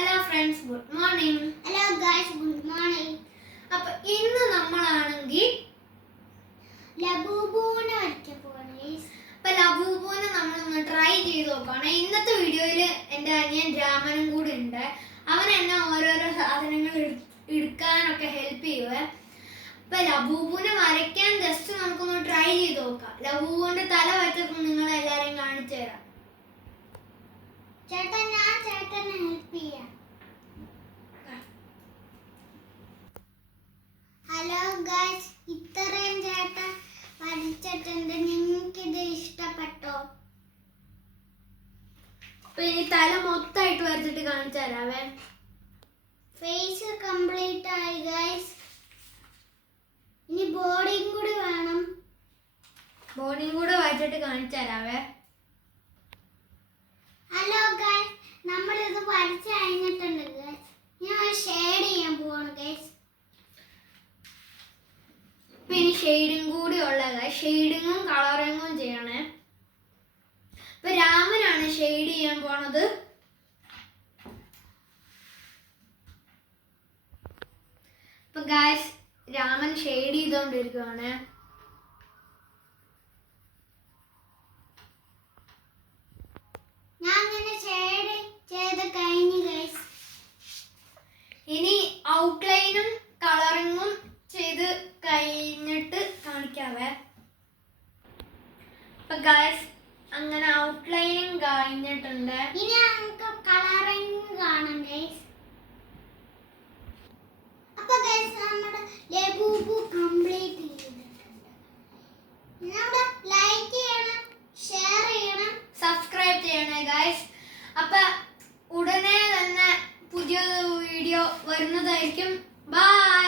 Hello friends, good morning. Hello guys, good morning. അപ്പോൾ ഇന്ന് നമ്മളാണെങ്കിൽ ലബൂബൂനെ വരയ്ക്കാൻ പോവാണ്. അപ്പോൾ ലബൂബൂനെ നമ്മളൊന്ന് ട്രൈ ചെയ്ത് നോക്കുകയാണ്. ഇന്നത്തെ വീഡിയോയിൽ എൻ്റെ അനിയൻ രാമനും കൂടി ഉണ്ട്. അവൻ എന്നെ ഓരോരോ സാധനങ്ങൾ എടുക്കാനൊക്കെ ഹെൽപ്പ് ചെയ്യുവേ. അപ്പോൾ ലബൂബൂനെ വരയ്ക്കാൻ ജസ്റ്റ് നമുക്കൊന്ന് ട്രൈ ചെയ്ത് നോക്കാം. ലബൂബൂൻ്റെ തല വരച്ചപ്പോൾ നിങ്ങളെല്ലാവരെയും കാണിച്ചു തരാം. ചേട്ടൻ ഞാൻ ചേട്ടനെ ഹെൽപ്പ് ചെയ്യാം. ഹലോ ഗൈസ്, ഇത്രയും ചേട്ടൻ വരച്ചിട്ടുണ്ട്. നിങ്ങൾക്ക് ഇത് ഇഷ്ടപ്പെട്ടോ? അപ്പോൾ ഇനി തല മൊത്തമായിട്ട് വരച്ചിട്ട് കാണിച്ചു തരാവേ. ഫേസ് കംപ്ലീറ്റ് ആയി ഗൈസ്. ഇനി ബോഡിയും കൂടി വേണം. ബോഡിയും കൂടെ വരച്ചിട്ട് കാണിച്ചു തരാവേ. ഹലോ ഗൈസ്, നമ്മളിത് വരച്ച് കഴിഞ്ഞിട്ടുണ്ട് ഗൈസ്. ഞാൻ ഷെയ്ഡ് ചെയ്യാൻ പോവാണ് ഗൈസ്. ഇനി ഷെയ്ഡിങ് കൂടി ഉള്ളത്, ഷെയ്ഡിങ്ങും കളറിങ്ങും ചെയ്യണേ. ഇപ്പൊ രാമനാണ് ഷെയ്ഡ് ചെയ്യാൻ പോണത്. ഇപ്പൊ ഗായ്സ് രാമൻ ഷെയ്ഡ് ചെയ്തോണ്ടിരിക്കുവാണ്. ഞാൻ അങ്ങനെ ഷെയ്ഡ് ചെയ്ത് കഴിഞ്ഞു ഗൈസ്. ഇനി ഔട്ട്ലൈനും കളറിങ്ങും ചെയ്ത് കഴിഞ്ഞിട്ട് കാണിക്കാവേ. ഇപ്പൊ ഗായ്സ് അങ്ങനെ ഔട്ട്ലൈനും കഴിഞ്ഞിട്ടുണ്ട്. ഇനി നമുക്ക് കളറിങ് കാണാം ഗൈസ്. അപ്പൊ ഗൈസ് നമ്മുടെ ലബൂബു കംപ്ലീറ്റ് ചെയ്തിട്ടുണ്ട്. നമ്മുടെ ലൈക്ക് ചെയ്യണം, ഷെയർ ചെയ്യണം, സബ്സ്ക്രൈബ് ചെയ്യണേ ഗായ്സ്. അപ്പൊ ഉടനെ തന്നെ പുതിയ വീഡിയോ വരുന്നതായിരിക്കും. ബൈ.